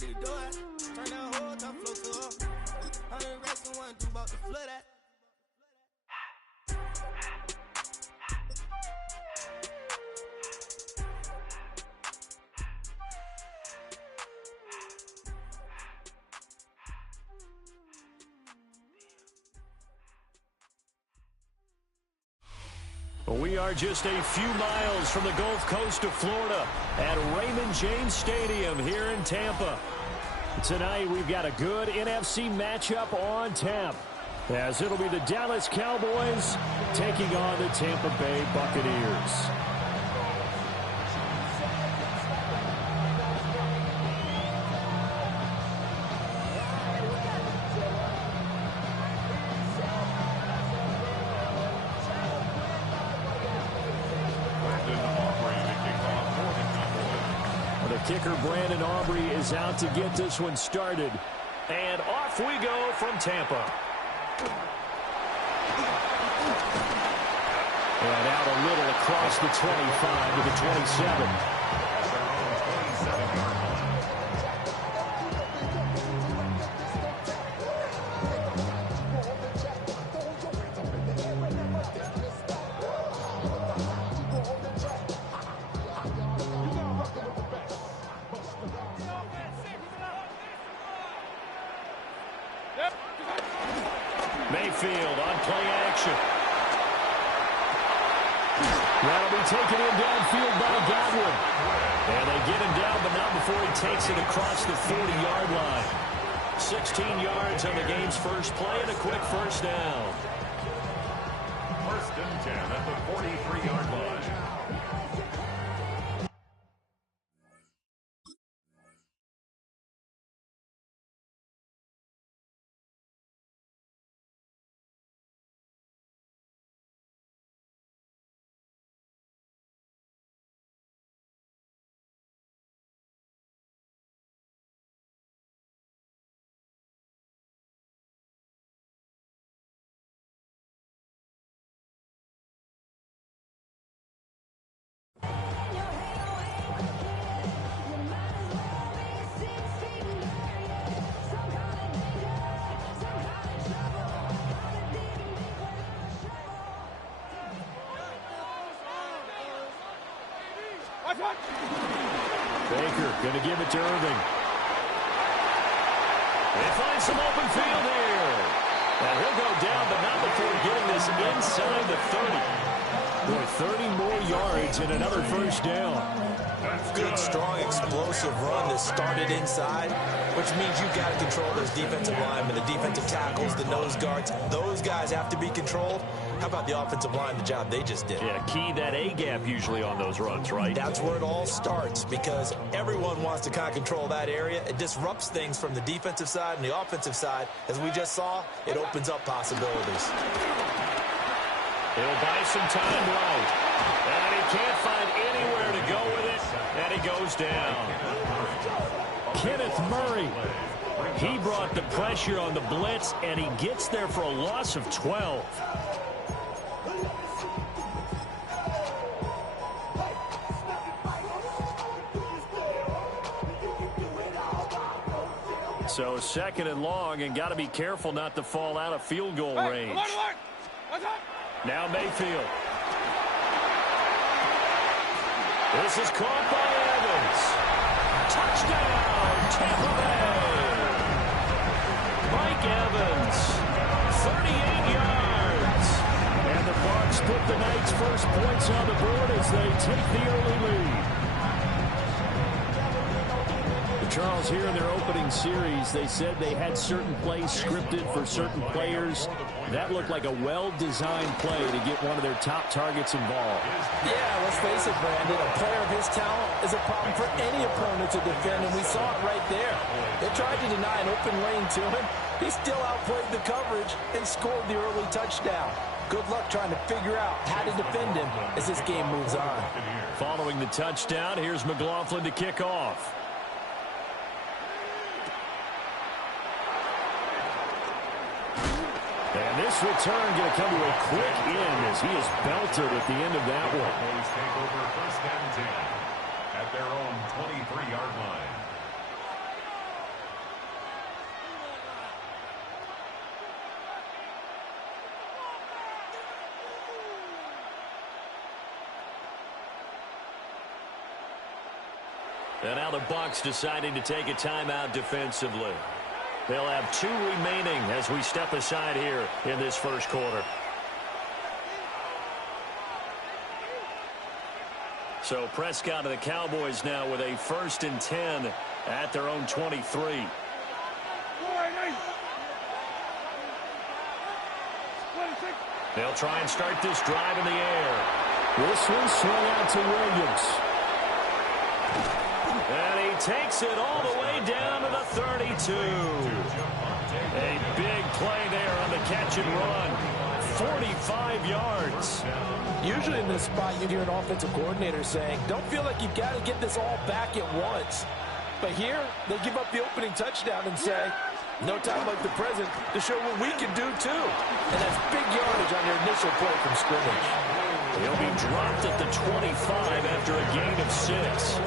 did it do it. Turn that whole top flow to up. 100 racks and 1 2 about to flood that. We are just a few miles from the Gulf Coast of Florida at Raymond James Stadium here in Tampa. Tonight we've got a good NFC matchup on tap, as it'll be the Dallas Cowboys taking on the Tampa Bay Buccaneers. Kicker Brandon Aubrey is out to get this one started. And off we go from Tampa. And out a little across the 25 to the 27. Mayfield on play action. That'll be taken in downfield by Godwin. And they get him down, but not before he takes it across the 40-yard line. 16 yards on the game's first play and a quick first down. First and 10 at the 43-yard line. Baker going to give it to Irving. They find some open field here. And he'll go down, but not before getting this inside the 30. Boy, 30 more yards and another first down. Good, strong, explosive run that started inside, which means you've got to control those defensive linemen, the defensive tackles, the nose guards. Those guys have to be controlled. How about the offensive line, the job they just did? Yeah, key that A-gap usually on those runs, right? That's where it all starts, because everyone wants to kind of control that area. It disrupts things from the defensive side and the offensive side. As we just saw, it opens up possibilities. He'll buy some time right. And he can't find anywhere to go with it. And he goes down. Kenneth Murray. He brought the pressure on the blitz, and he gets there for a loss of 12. So second and long, and got to be careful not to fall out of field goal range. Now Mayfield. This is caught by Evans. Touchdown, Tampa Bay. Mike Evans, 38 yards. And the Bucs put the Knights' first points on the board as they take the early lead. Charles, here in their opening series, they said they had certain plays scripted for certain players. That looked like a well-designed play to get one of their top targets involved. Yeah, let's face it, Brandon. A player of his talent is a problem for any opponent to defend, and we saw it right there. They tried to deny an open lane to him. He still outplayed the coverage and scored the early touchdown. Good luck trying to figure out how to defend him as this game moves on. Following the touchdown, here's McLaughlin to kick off. And this return going to come to a quick end as he is belted at the end of that one. Cowboys take over first and 10 at their own 23-yard line. And now the Bucs deciding to take a timeout defensively. They'll have 2 remaining as we step aside here in this first quarter. So Prescott and the Cowboys now with a 1st and 10 at their own 23. They'll try and start this drive in the air. This one swung out to Williams. And he takes it all the way down to the 32. A big play there on the catch and run. 45 yards. Usually in this spot, you'd hear an offensive coordinator saying, don't feel like you've got to get this all back at once. But here, they give up the opening touchdown and say, no time like the present to show what we can do too. And that's big yardage on your initial play from scrimmage. He'll be dropped at the 25 after a gain of 6.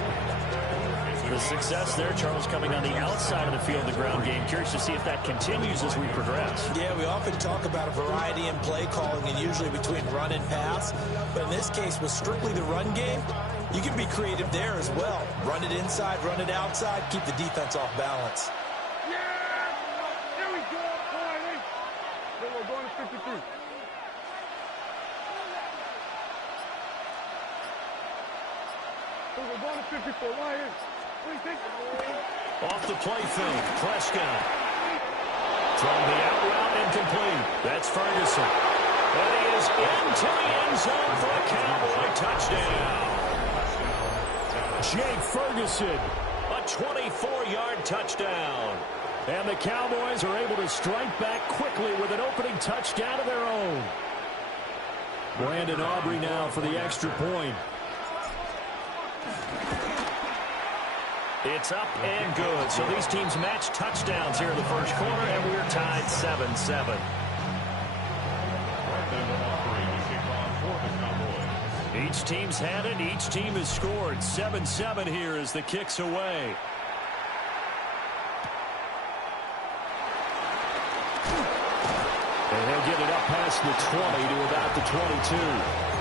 The success there, Charles, coming on the outside of the field, the ground game. Curious to see if that continues as we progress. Yeah, we often talk about a variety in play calling and usually between run and pass. But in this case, with strictly the run game, you can be creative there as well. Run it inside, run it outside, keep the defense off balance. We're going to 53. We're going to 54. Why is? Off the play film, Prescott. Throwing the out route incomplete. That's Ferguson. And he is into the end zone for a Cowboy touchdown. Jake Ferguson, a 24-yard touchdown. And the Cowboys are able to strike back quickly with an opening touchdown of their own. Brandon Aubrey now for the extra point. It's up and good. So these teams match touchdowns here in the first quarter, and we're tied 7-7. Each team's had it. Each team has scored. 7-7 here as the kick's away. And he'll get it up past the 20 to about the 22.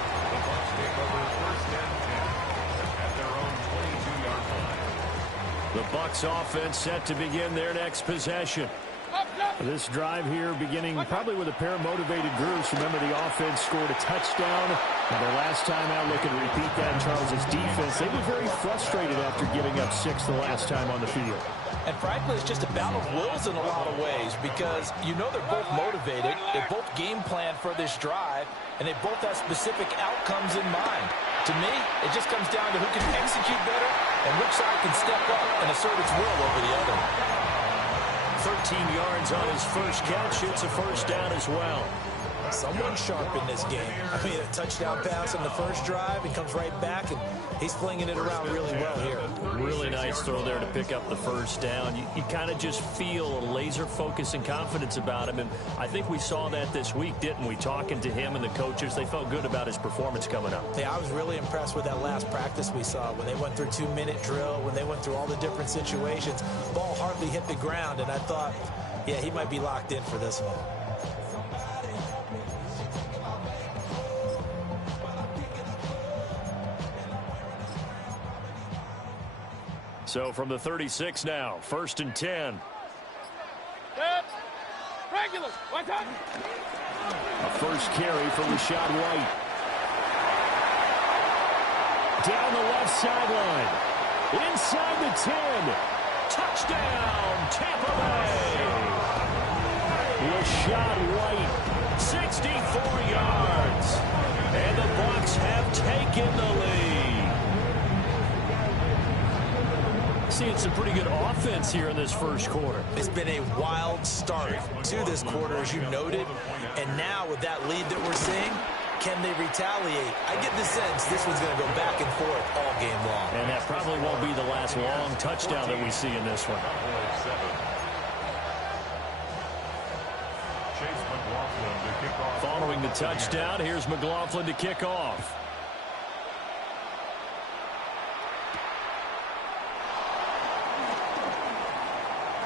The Bucs offense set to begin their next possession. This drive here beginning probably with a pair of motivated groups. Remember, the offense scored a touchdown. And their last time out, looking to repeat that in Charles' defense. They were very frustrated after giving up 6 the last time on the field. And frankly, it's just a battle of wills in a lot of ways because you know they're both motivated, they both game plan for this drive, and they both have specific outcomes in mind. To me, it just comes down to who can execute better and which side can step up and assert its will over the other. 13 yards on his first catch. It's a first down as well. Someone sharp in this game. I mean, a touchdown pass on the first drive. He comes right back, and he's flinging it around really well here. Really nice throw there to pick up the first down. You kind of just feel a laser focus and confidence about him, and I think we saw that this week, didn't we? Talking to him and the coaches, they felt good about his performance coming up. Yeah, I was really impressed with that last practice we saw when they went through 2-minute drill, when they went through all the different situations. Ball hardly hit the ground, and I thought, yeah, he might be locked in for this one. So from the 36 now, 1st and 10. Regular. One time. A first carry for Rashad White. Down the left sideline. Inside the 10. Touchdown, Tampa Bay. Rashad White, 64 yards. And the Bucs have taken the lead. Seeing some pretty good offense here in this first quarter. It's been a wild start to this quarter, as you noted. And now with that lead that we're seeing, can they retaliate? I get the sense this one's going to go back and forth all game long. And that probably won't be the last long touchdown that we see in this one. Following the touchdown, here's McLaughlin to kick off.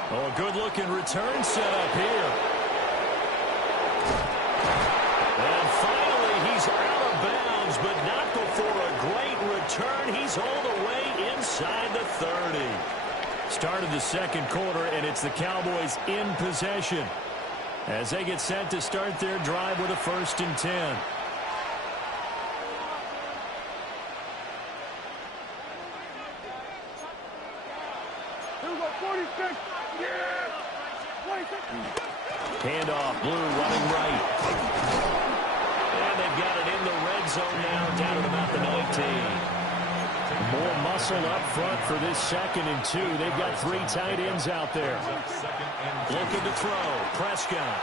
Oh, a good-looking return set up here. And finally, he's out of bounds, but not before a great return. He's all the way inside inside the 30. Started the second quarter, and it's the Cowboys in possession as they get set to start their drive with a 1st and 10. Handoff, Blue running right. And they've got it in the red zone now, down at about the 19. More muscle up front for this 2nd and 2. They've got 3 tight ends out there. Looking to throw. Prescott.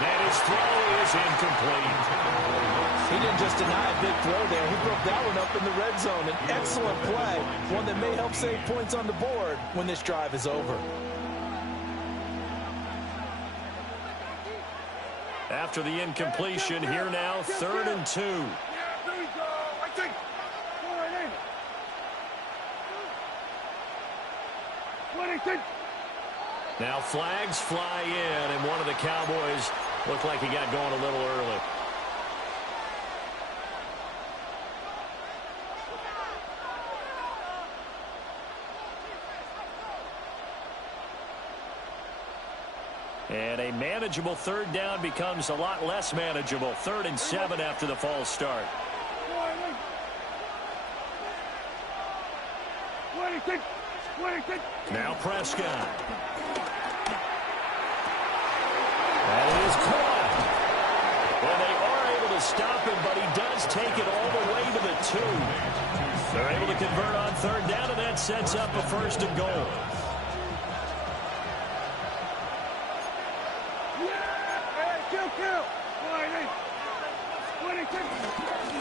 And his throw is incomplete. He didn't just deny a big throw there. He broke that one up in the red zone. An excellent play, one that may help save points on the board when this drive is over. After the incompletion, here now, 3rd and 2. Now flags fly in, and one of the Cowboys looked like he got going a little early. And a manageable 3rd down becomes a lot less manageable. 3rd and 7 after the false start. Now Prescott. And it is caught. Well, they are able to stop him, but he does take it all the way to the 2. They're able to convert on 3rd down, and that sets up a 1st and goal.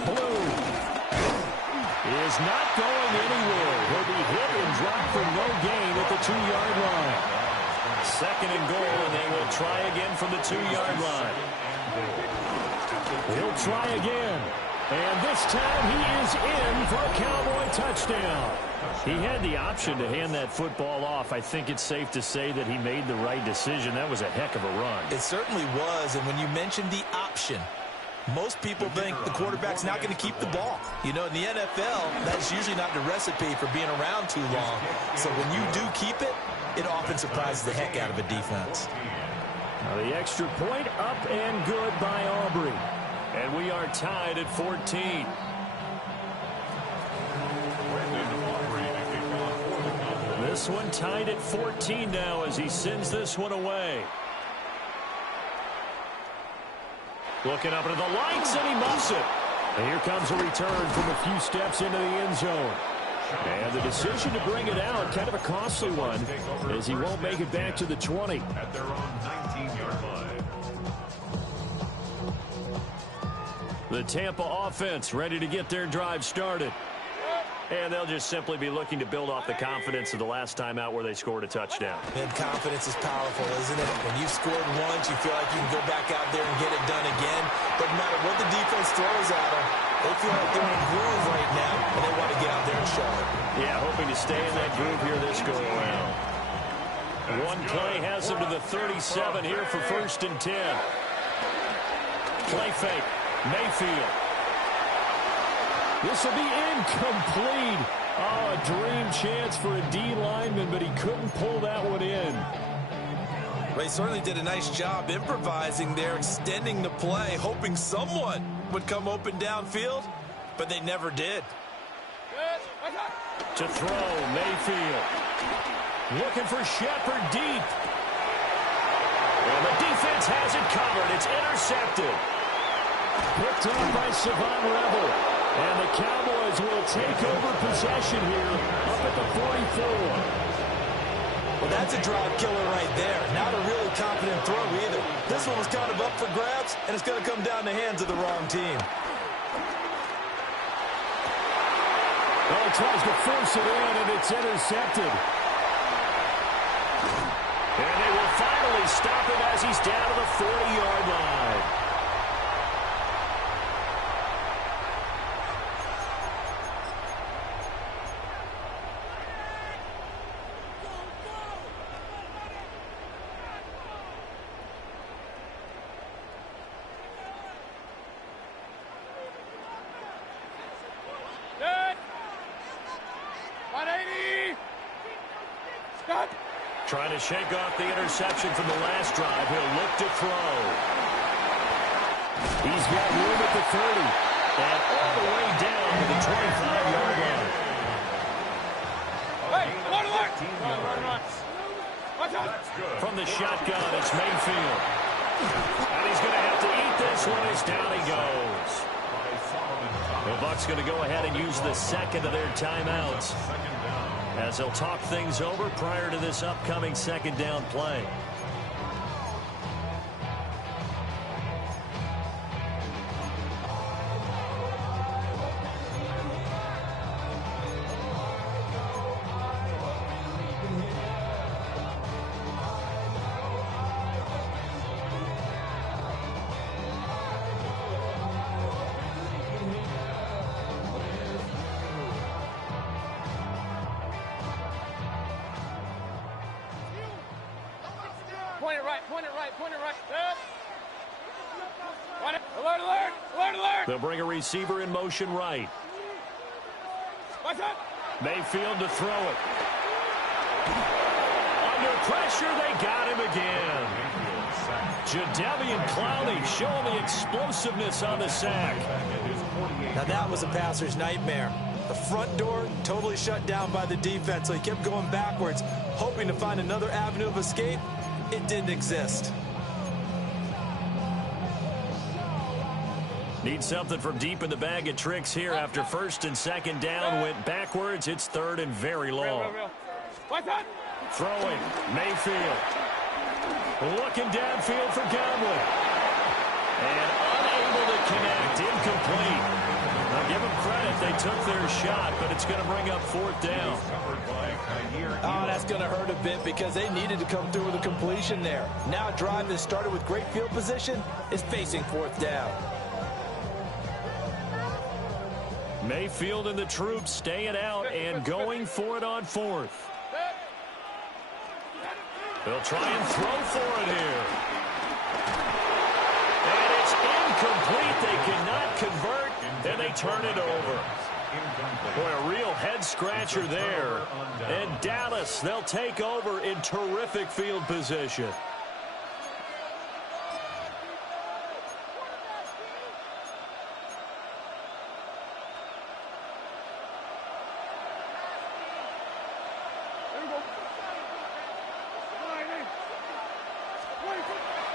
Blue is not going anywhere. He'll be hit and dropped for no gain at the 2-yard line. 2nd and goal, and they will try again from the 2-yard line. He'll try again. And this time he is in for a Cowboy touchdown. He had the option to hand that football off. I think it's safe to say that he made the right decision. That was a heck of a run. It certainly was, and when you mentioned the option, most people think the quarterback's not going to keep the ball. You know, in the NFL, that's usually not the recipe for being around too long. So when you do keep it, it often surprises the heck out of a defense. Now the extra point up and good by Aubrey. And we are tied at 14. This one tied at 14 now as he sends this one away. Looking up into the lights, and he muffs it. And here comes a return from a few steps into the end zone. And the decision to bring it out, kind of a costly one, as he won't make it back to the 20. At their own 19-yard line. The Tampa offense ready to get their drive started. And they'll just simply be looking to build off the confidence of the last time out where they scored a touchdown. And confidence is powerful, isn't it? When you've scored once, you feel like you can go back out there and get it done again. Doesn't matter what the defense throws at them. They feel like they're in a groove right now, and they want to get out there and show it. Yeah, hoping to stay in that groove here this go-around. One play has them to the 37 here for 1st and 10. Play fake. Mayfield. This will be incomplete. Oh, a dream chance for a D lineman, but he couldn't pull that one in. Ray certainly did a nice job improvising there, extending the play, hoping someone would come open downfield, but they never did. To throw, Mayfield. Looking for Shepard deep. And the defense has it covered. It's intercepted. Picked up by Savon Rebel. And the Cowboys will take over possession here up at the 44. Well, that's a drive killer right there. Not a really confident throw either. This one was kind of up for grabs, and it's going to come down the hands of the wrong team. Well, he tries to force it in, and it's intercepted. And they will finally stop him as he's down to the 40-yard line. to shake off the interception from the last drive. He'll look to throw. He's got room at the 30. And all the way down to the 25-yard line. Hey, run. From the shotgun, it's Mayfield. And he's going to have to eat this one as down he goes. The Bucs going to go ahead and use the second of their timeouts as they'll talk things over prior to this upcoming second down play. Point it right. Alert. They'll bring a receiver in motion right. Mayfield to throw it. Under pressure, they got him again. Jadeveon Clowney showing the explosiveness on the sack. Now that was a passer's nightmare. The front door totally shut down by the defense, so he kept going backwards, hoping to find another avenue of escape. It didn't exist. Need something from deep in the bag of tricks here after first and second down went backwards. It's third and very long. Throwing, Mayfield. Looking downfield for Godwin. And unable to connect, incomplete. Now give them credit, they took their shot, but it's going to bring up fourth down. Oh, that's going to hurt a bit because they needed to come through with a completion there. Now a drive that started with great field position is facing fourth down. Mayfield and the troops staying out and going for it on fourth. They'll try and throw for it here. And it's incomplete. They cannot convert, and they turn it over. Boy, a real head-scratcher there. And Dallas, they'll take over in terrific field position.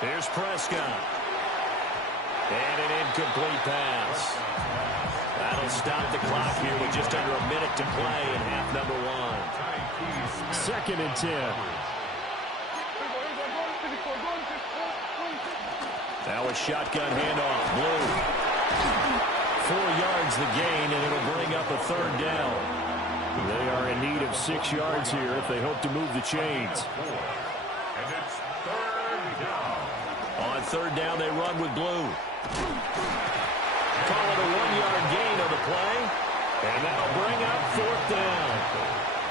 Here's Prescott. And an incomplete pass. That'll stop the clock here with just under a minute to play in half number one. Second and 10. Now a shotgun handoff. Blue. 4 yards the gain, and it'll bring up a third down. They are in need of 6 yards here if they hope to move the chains. On third down, they run with Blue. Call it a 1-yard gain on the play. And that'll bring up fourth down.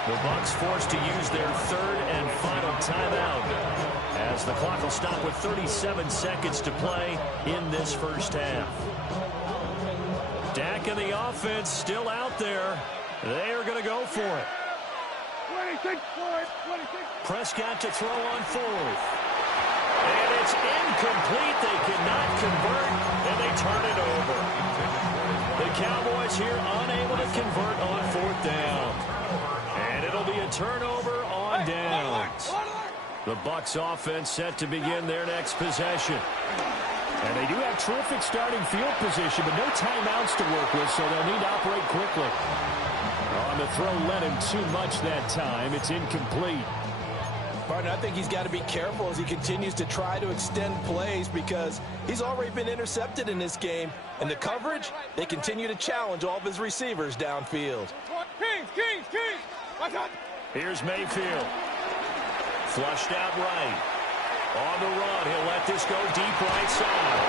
The Bucs forced to use their third and final timeout, as the clock will stop with 37 seconds to play in this first half. Dak and the offense still out there. They are going to go for it. 26. Prescott to throw on fourth. And it's incomplete. They cannot convert, and they turn it over. The Cowboys here unable to convert on fourth down. And it'll be a turnover on downs. The Bucs offense set to begin their next possession. And they do have terrific starting field position, but no timeouts to work with, so they'll need to operate quickly. On the throw, led him too much that time. It's incomplete. Partner, I think he's got to be careful as he continues to try to extend plays because he's already been intercepted in this game. And the coverage, they continue to challenge all of his receivers downfield. Kings. Watch out. Here's Mayfield. Flushed out right. On the run, he'll let this go deep right side.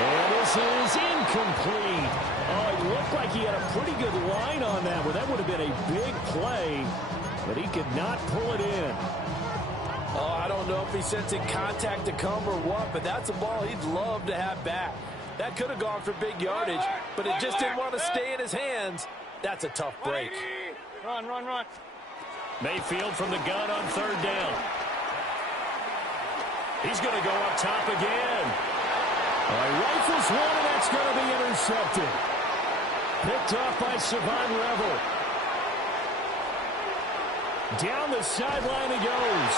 And this is incomplete. Oh, it looked like he had a pretty good line on that one. That would have been a big play, but he could not pull it in. Oh, I don't know if he's sensing contact to come or what, but that's a ball he'd love to have back. That could have gone for big yardage, but it just didn't want to stay in his hands. That's a tough break. Run. Mayfield from the gun on third down. He's going to go up top again. He rifles one, and that's going to be intercepted. Picked off by Savon Revel. Down the sideline he goes.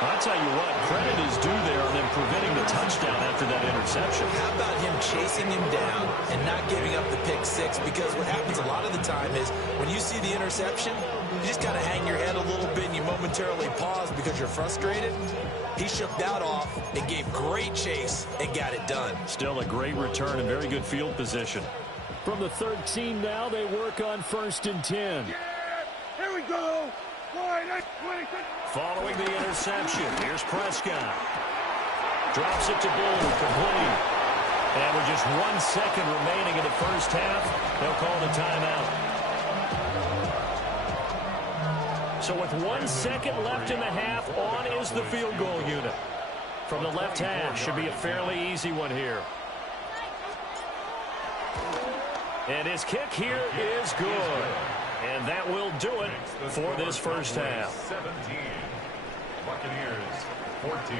I'll tell you what, credit is due there on them preventing the touchdown after that interception. How about him chasing him down and not giving up the pick six? Because what happens a lot of the time is when you see the interception, you just kind of hang your head a little bit and you momentarily pause because you're frustrated. He shook that off and gave great chase and got it done. Still a great return and very good field position. From the 13 now, they work on 1st and 10. Yeah, here we go. 26. Following the interception, here's Prescott. Drops it to Bull, complete. And with just 1 second remaining in the first half, they'll call the timeout. So with 1 second left in the half, on is the field goal unit. From the left hash, should be a fairly easy one here. And his kick here is good. And that will do it for this first half. 17. Buccaneers 14.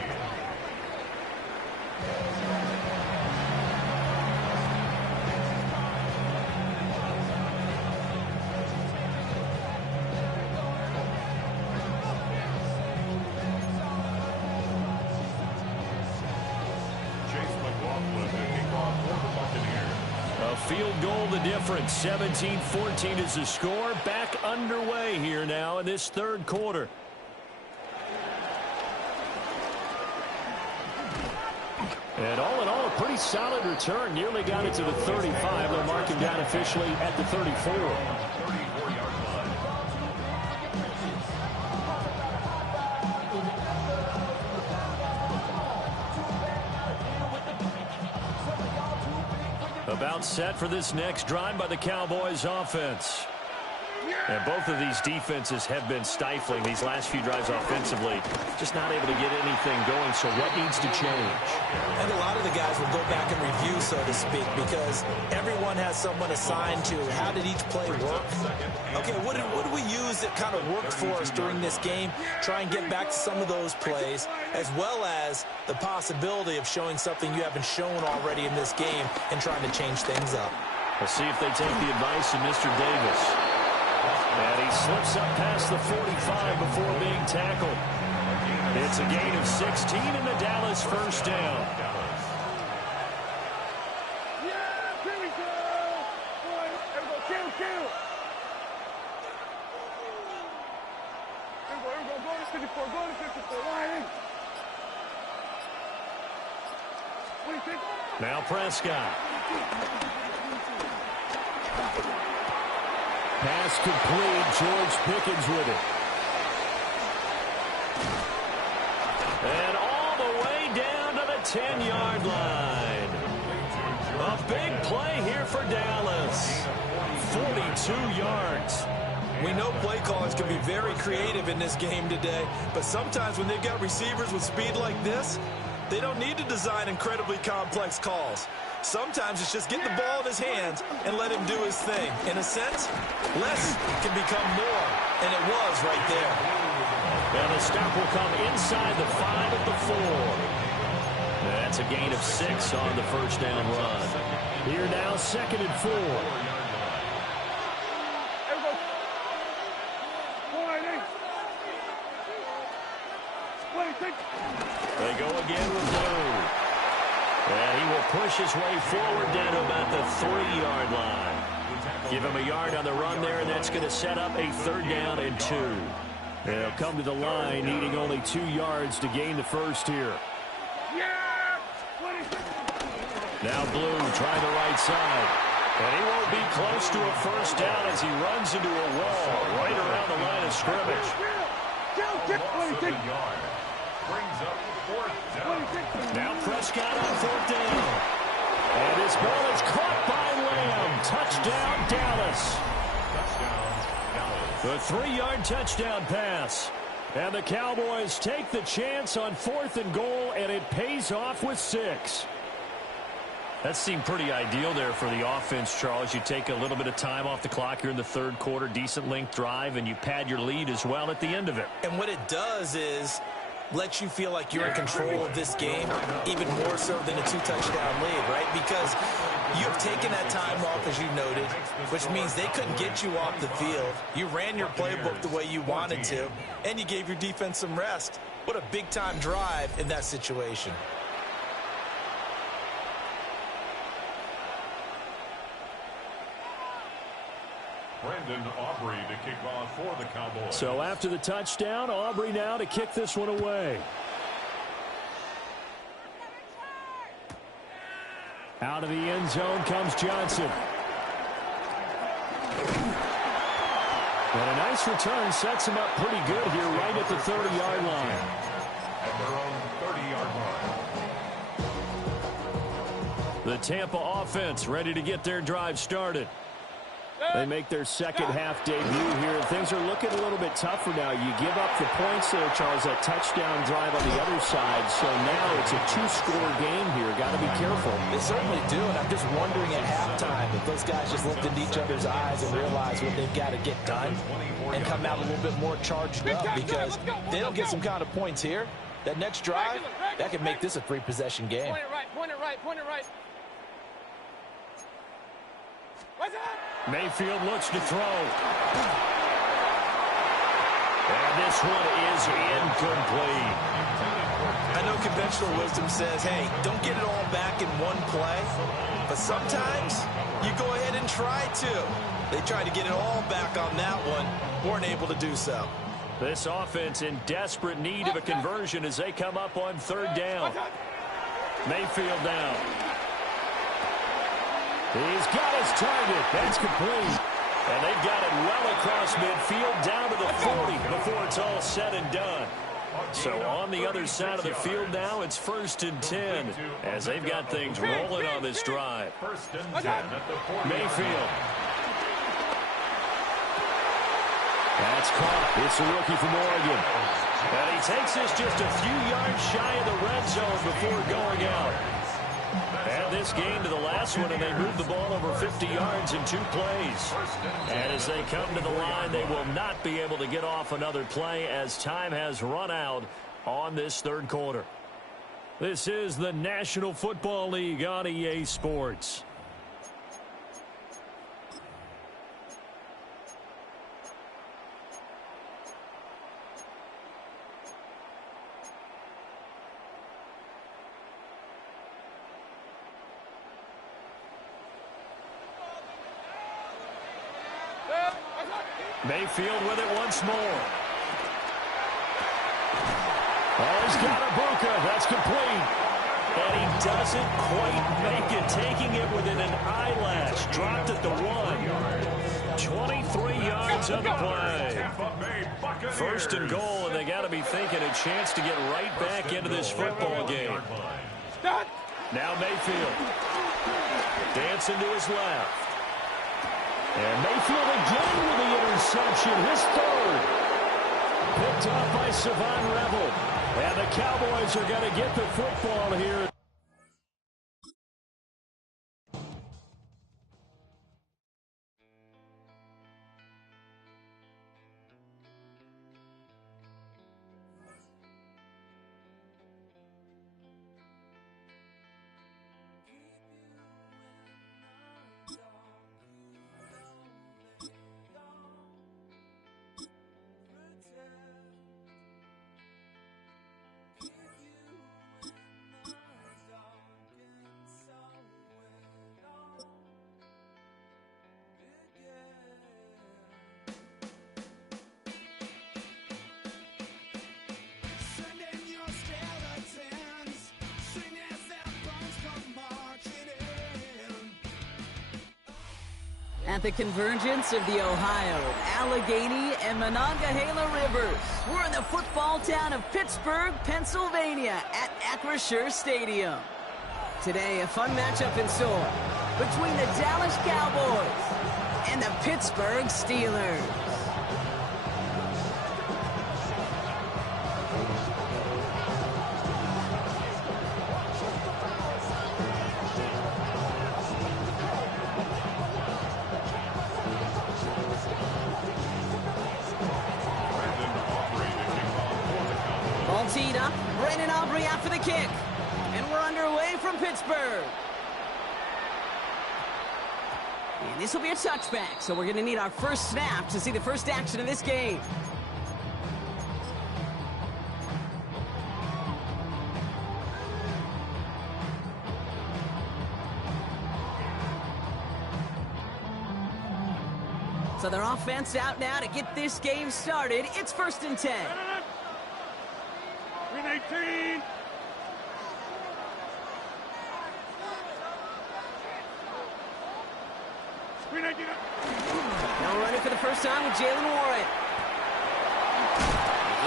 Field goal the difference. 17-14 is the score. Back underway here now in this third quarter. And all in all, a pretty solid return. Nearly got it to the 35. They'll mark him down officially at the 34. About set for this next drive by the Cowboys offense. And both of these defenses have been stifling these last few drives offensively. Just not able to get anything going, so what needs to change? And a lot of the guys will go back and review, so to speak, because everyone has someone assigned to how did each play work. Okay, what did we use that kind of worked for us during this game? Try and get back to some of those plays, as well as the possibility of showing something you haven't shown already in this game and trying to change things up. We'll see if they take the advice of Mr. Davis. And he slips up past the 45 before being tackled. It's a gain of 16 in the Dallas first down. Yeah, here we go. Boy, here we go. Kill. Here we go. Go to 54. Go to 54. Wide. What do you think? Now Prescott. Pass complete. George Pickens with it. And all the way down to the 10-yard line. A big play here for Dallas. 42 yards. We know play callers can be very creative in this game today, but sometimes when they've got receivers with speed like this, they don't need to design incredibly complex calls. Sometimes it's just get the ball in his hands and let him do his thing. In a sense, less can become more, and it was right there. And the stop will come inside the 5 at the 4. That's a gain of 6 on the first down run. Here now, 2nd and 4. They go again with Blue. And he will push his way forward down to about the 3-yard line. Give him a yard on the run there, and that's going to set up a 3rd down and 2. They'll come to the line, needing only 2 yards to gain the first here. Now Blue trying the right side. And he won't be close to a first down as he runs into a wall right around the line of scrimmage. Now Prescott on 4th down. And this ball is caught by Lamb. Touchdown, Dallas. The 3-yard touchdown pass. And the Cowboys take the chance on 4th and goal, and it pays off with 6. That seemed pretty ideal there for the offense, Charles. You take a little bit of time off the clock here in the 3rd quarter, decent length drive, and you pad your lead as well at the end of it. And what it does is lets you feel like you're in control of this game, even more so than a 2-touchdown lead, right? Because you have taken that time off, as you noted, which means they couldn't get you off the field. You ran your playbook the way you wanted to, and you gave your defense some rest. What a big-time drive in that situation. Brandon Aubrey to kick off for the Cowboys. So after the touchdown, Aubrey now to kick this one away. Out of the end zone comes Johnson. And a nice return sets him up pretty good here right at the 30-yard line. At their own 30-yard line. The Tampa offense ready to get their drive started. They make their second half debut here, and things are looking a little bit tougher now. You give up the points there, Charles, that touchdown drive on the other side, so now it's a two-score game here. Got to be careful. They certainly do, and I'm just wondering at halftime if those guys just looked into each other's eyes and realized what they've got to get done and come out a little bit more charged up, because if they don't get some kind of points here, that next drive, that could make this a three-possession game. Point it right, point it right, point it right. What's up? Mayfield looks to throw. And this one is incomplete. I know conventional wisdom says, hey, don't get it all back in one play. But sometimes you go ahead and try to. They tried to get it all back on that one. Weren't able to do so. This offense in desperate need of a conversion as they come up on third down. Mayfield down. He's got his target. That's complete. And they've got it well across midfield down to the 40 before it's all said and done. So on the other side of the field now, it's 1st and 10 as they've got things rolling on this drive. 1st and 10 at the 40. Mayfield. That's caught. It's a rookie from Oregon. And he takes this just a few yards shy of the red zone before going out. And this game to the last one, and they move the ball over 50 yards in 2 plays. And as they come to the line, they will not be able to get off another play as time has run out on this third quarter. This is the National Football League on EA Sports. Mayfield with it once more. Oh, he's got Ibuka. That's complete. And he doesn't quite make it, taking it within an eyelash. Dropped at the 1. 23 yards on the play. 1st and goal, and they got to be thinking a chance to get right back into this football game. Now Mayfield. Dancing to his left. And Mayfield again with the interception, his 3rd. Picked off by Savon Revel. And the Cowboys are going to get the football here. At the convergence of the Ohio, Allegheny, and Monongahela Rivers, we're in the football town of Pittsburgh, Pennsylvania at Acrisure Stadium. Today, a fun matchup in store between the Dallas Cowboys and the Pittsburgh Steelers. Teed Aubrey out for the kick. And we're underway from Pittsburgh. And this will be a touchback, so we're going to need our first snap to see the first action of this game. So their offense out now to get this game started. It's 1st and 10. Green 18. Green 18. Now running for the first time with Jalen Warren.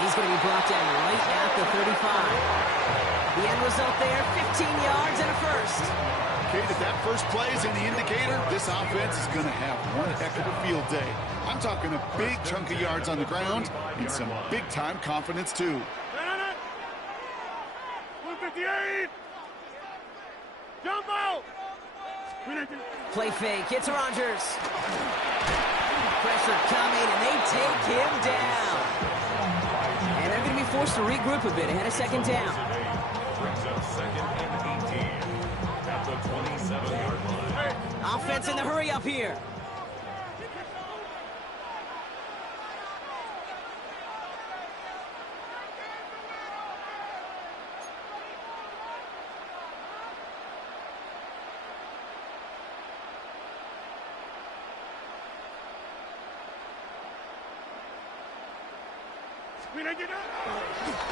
He's going to be brought down right at the 35. The end result there, 15 yards and a first. Kate, if that first play is in the indicator, this offense is going to have one heck of a field day. I'm talking a big chunk of yards on the ground and some big-time confidence, too. 158. Jump out. Play fake. It's Rodgers. Pressure coming, and they take him down. And they're going to be forced to regroup a bit ahead of 2nd down. Brings up 2nd and 18 at the 27-yard line. Offense in the hurry up here.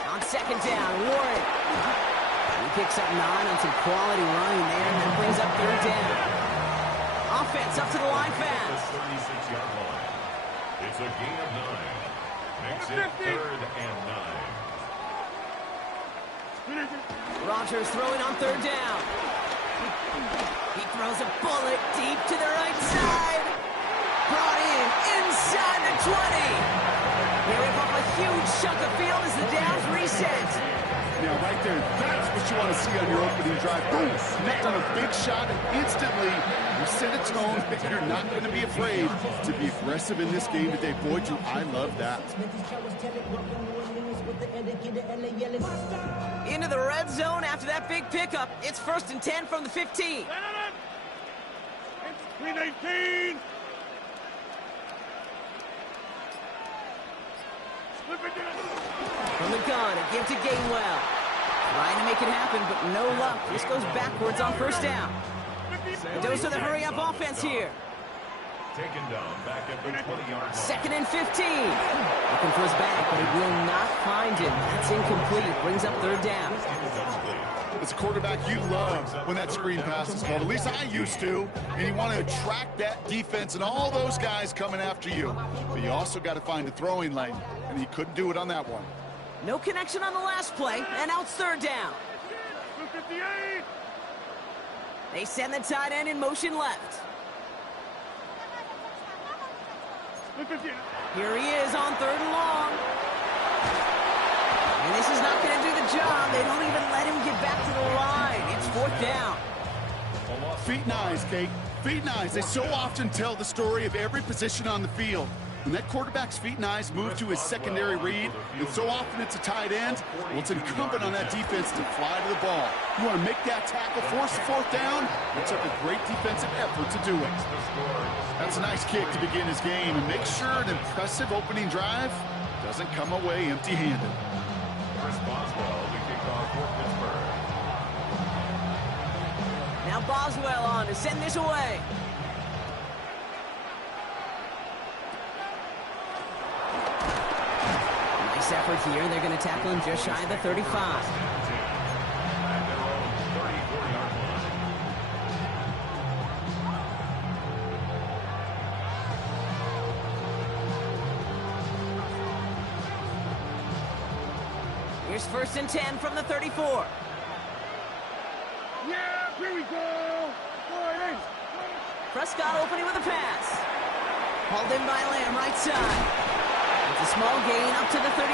On 2nd down, Warren. He picks up 9 on some quality running there, and that brings up 3rd down. Offense up to the line fast. 36-yard line. It's a gain of 9. Makes it 3rd and 9. Rodgers throwing on 3rd down. He throws a bullet deep to the right side. Brought in inside the 20. They rip off a huge chunk of field as the downs reset. Now, right there, that's what you want to see on your opening drive. Boom! Connect on a big shot, and instantly you set a tone that you're not going to be afraid to be aggressive in this game today. Boy, do I love that. Into the red zone after that big pickup. It's 1st and 10 from the 15. Green 18. From the gun, a give to Gainwell. Trying to make it happen, but no luck. This goes backwards on 1st down. A dose of the hurry-up offense here. Taken down back at the 20-yard line. 2nd and 15. Looking for his back, but he will not find him. That's incomplete. Brings up 3rd down. As a quarterback, you love when that screen pass is called. At least I used to. And you want to attract that defense and all those guys coming after you. But you also got to find a throwing lane. And he couldn't do it on that one. No connection on the last play, and now it's 3rd down. 258. They send the tight end in motion left. Here he is on 3rd and long. And this is not going to do the job. They don't even let him get back to the line. It's 4th down. Feet and eyes, Kate. Feet and eyes. They so often tell the story of every position on the field. When that quarterback's feet and eyes move to his secondary read, and so often it's a tight end, well, it's incumbent on that defense to fly to the ball. You want to make that tackle, force the 4th down? It took a great defensive effort to do it. That's a nice kick to begin his game, and make sure an impressive opening drive doesn't come away empty-handed. Chris Boswell to kick off for Pittsburgh. Now Boswell on to send this away. Nice effort here. They're going to tackle him just shy of the 35. At their own 34-yard line. Here's 1st and 10 from the 34. Yeah, here we go. Prescott opening with a pass. Hauled in by Lamb, right side. It's a small gain up to the 38.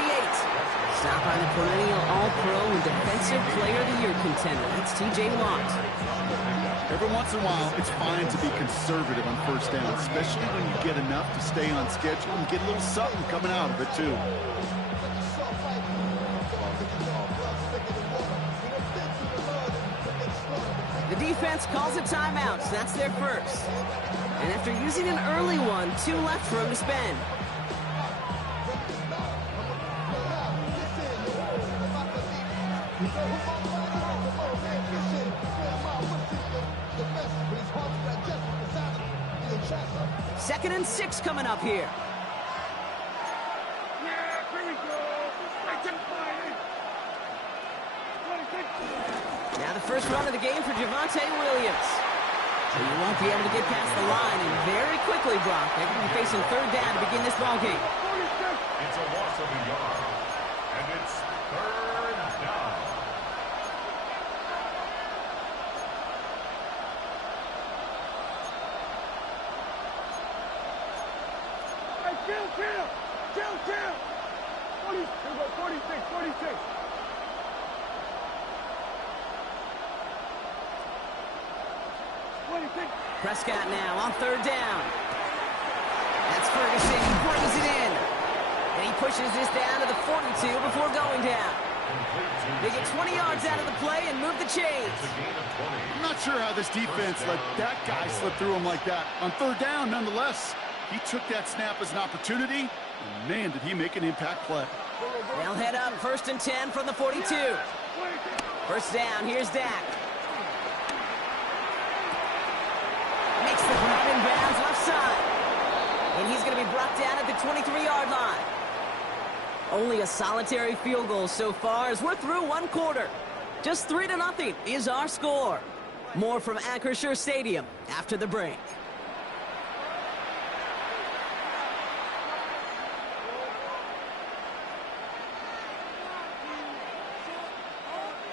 Stopped by the perennial All-Pro and Defensive Player of the Year contender. That's T.J. Watt. Every once in a while, it's fine to be conservative on 1st down, especially when you get enough to stay on schedule and get a little something coming out of it, too. defense calls a timeout, so that's their first. And after using an early one, 2 left for him to spend. Second and 6 coming up here. Now the first run of the game for Javonte Williams. So you won't be able to get past the line, and very quickly, Brock, they're going to be facing third down to begin this ball game. It's a loss of a yard, and it's third down. Chill. 46. Prescott now on third down. That's Ferguson. He brings it in. And he pushes this down to the 42 before going down. They get 20 yards out of the play and move the chains. I'm not sure how this defense let that guy slip through him like that. On third down, nonetheless, he took that snap as an opportunity. And man, did he make an impact play. They'll head up first and 10 from the 42. First down, here's Dak. Makes the grab in bounds left side. And he's going to be brought down at the 23-yard line. Only a solitary field goal so far as we're through one quarter. Just 3-0 is our score. More from Acrisure Stadium after the break.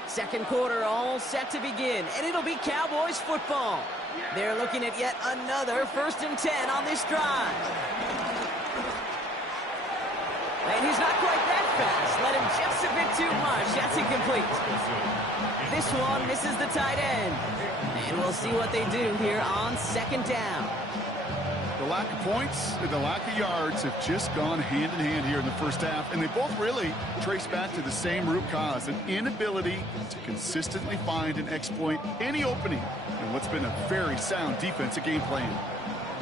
Second quarter all set to begin, and it'll be Cowboys football. They're looking at yet another first and 10 on this drive. And he's not quite that fast. Let him just a bit too much. That's incomplete. This one misses the tight end. And we'll see what they do here on second down. The lack of points and the lack of yards have just gone hand in hand here in the first half, and they both really trace back to the same root cause, an inability to consistently find and exploit any opening in what's been a very sound defensive game plan.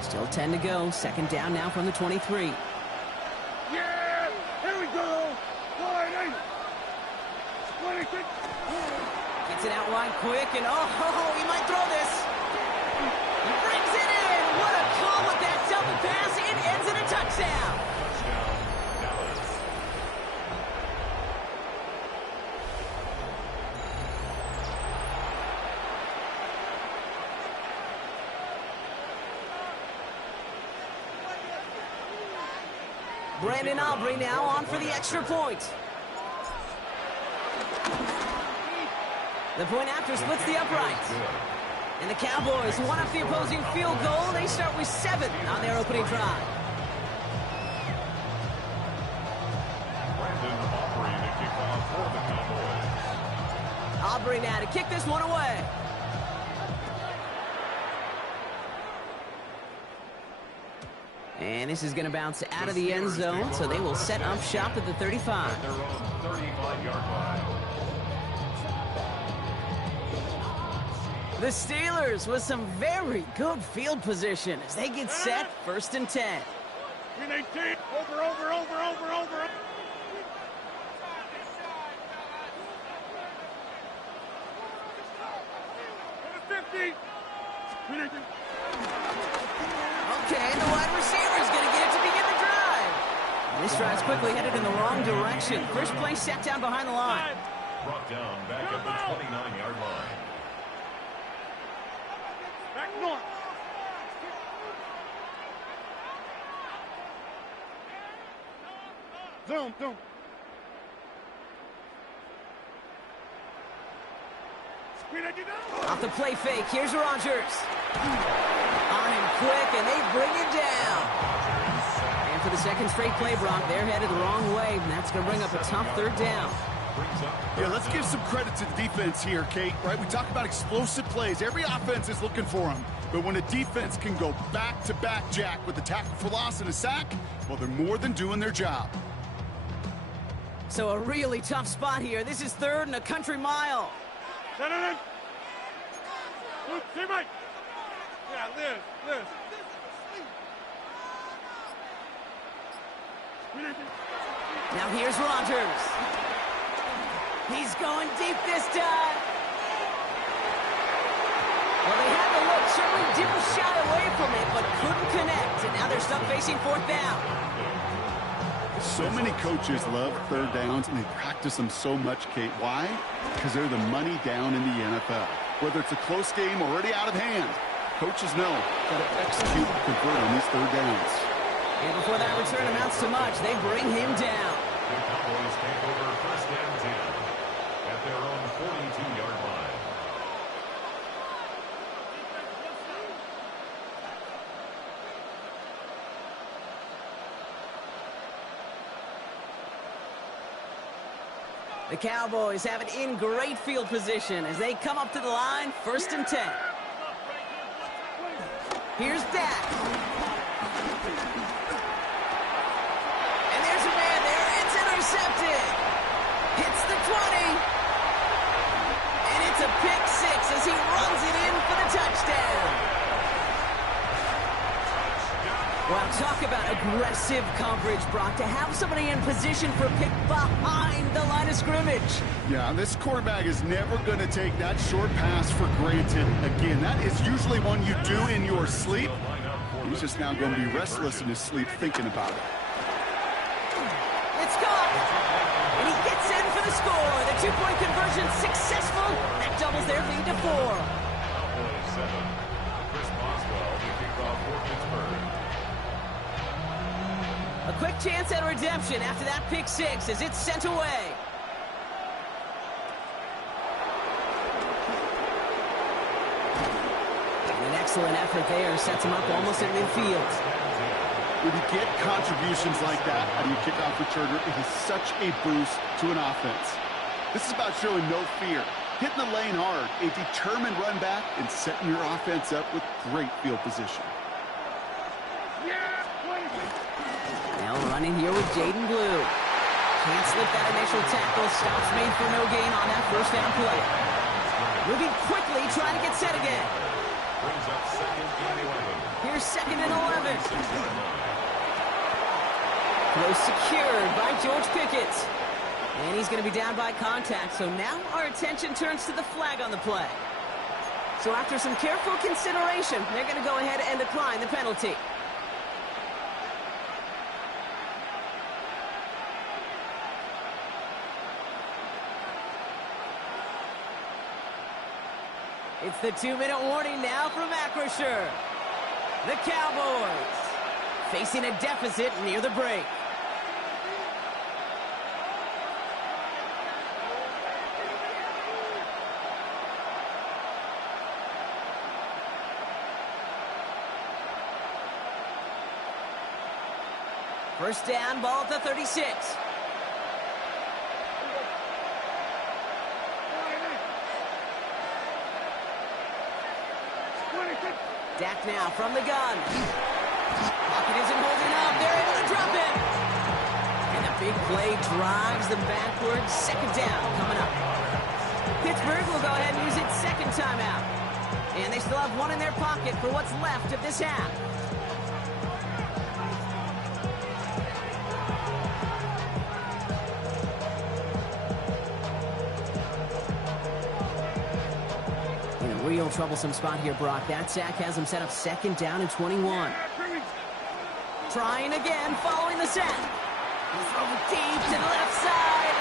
Still 10 to go. Second down now from the 23. Yeah! Here we go! 26. Gets it out wide quick, and oh, he might throw this. He brings it in. What a call with that double pass. It ends in a touchdown. Dallas. Brandon Aubrey now on for the extra point. The point after splits the uprights. And the Cowboys, who won up the opposing field goal, they start with 7 on their opening drive. Brandon Aubrey to kick off for the Cowboys. Aubrey now to kick this one away. And this is going to bounce out of the end zone, so they will set up shop at the 35. Their own 35-yard line. The Steelers with some very good field position as they get set first and 10. Over. 50. Okay, the wide receiver is going to get it to begin the drive. And this drive's quickly headed in the wrong direction. First play set down behind the line. Brought down back at the 29-yard line. Back north. Zoom. Off the play fake, here's Rodgers. On him quick, and they bring it down. And for the second straight play, Brock, they're headed the wrong way, and that's going to bring up a tough third down. Yeah, let's give some credit to the defense here, Kate, right? We talk about explosive plays. Every offense is looking for them. But when a defense can go back-to-back, Jack, with a tackle for loss and a sack, well, they're more than doing their job. So a really tough spot here. This is third and a country mile. Teammate. Yeah, Liz. Now here's Rogers. He's going deep this time. Well, they had the look, certainly didn't shy away from it, but couldn't connect. And now they're stuck facing fourth down. So many coaches love third downs, and they practice them so much, Kate. Why? Because they're the money down in the NFL. Whether it's a close game already out of hand, coaches know got to execute and convert on these third downs. And before that return amounts to much, they bring him down. The Cowboys take over first and 10 at their own 42-yard line. The Cowboys have it in great field position as they come up to the line, first and 10. Here's Dak. And there's a man there. It's intercepted. Hits the 20. And it's a pick six as he runs it in for the touchdown. Well, talk about aggressive coverage, Brock, to have somebody in position for a pick behind the line of scrimmage. Yeah, this quarterback is never going to take that short pass for granted. Again, that is usually one you do in your sleep. He's just now going to be restless in his sleep thinking about it. It's caught. And he gets in for the score. The two-point conversion successful. That doubles their lead to 4. Cowboys 7. Chris Boswell to kick off for Pittsburgh. A quick chance at redemption after that pick six as it's sent away. And an excellent effort there sets him up almost at midfield. When you get contributions like that out of your kickoff returner, it is such a boost to an offense. This is about showing no fear, hitting the lane hard, a determined run back, and setting your offense up with great field position. Now running here with Jaden Blue. Can't slip that initial tackle. Stops made for no gain on that first down play. Moving quickly, trying to get set again. Brings up second and 11. Here's second and 11. Throw secured by George Pickett. And he's going to be down by contact. So now our attention turns to the flag on the play. So after some careful consideration, they're going to go ahead and decline the penalty. It's the 2-minute warning now from Acrisure. The Cowboys facing a deficit near the break. First down, ball at the 36. Dak now from the gun. Pocket isn't holding up. They're able to drop him. And a big play drives them backwards. Second down coming up. Pittsburgh will go ahead and use its second timeout. And they still have one in their pocket for what's left of this half. Real troublesome spot here, Brock. That sack has him set up second down and 21. Trying again, following the sack. Throw deep to the left side.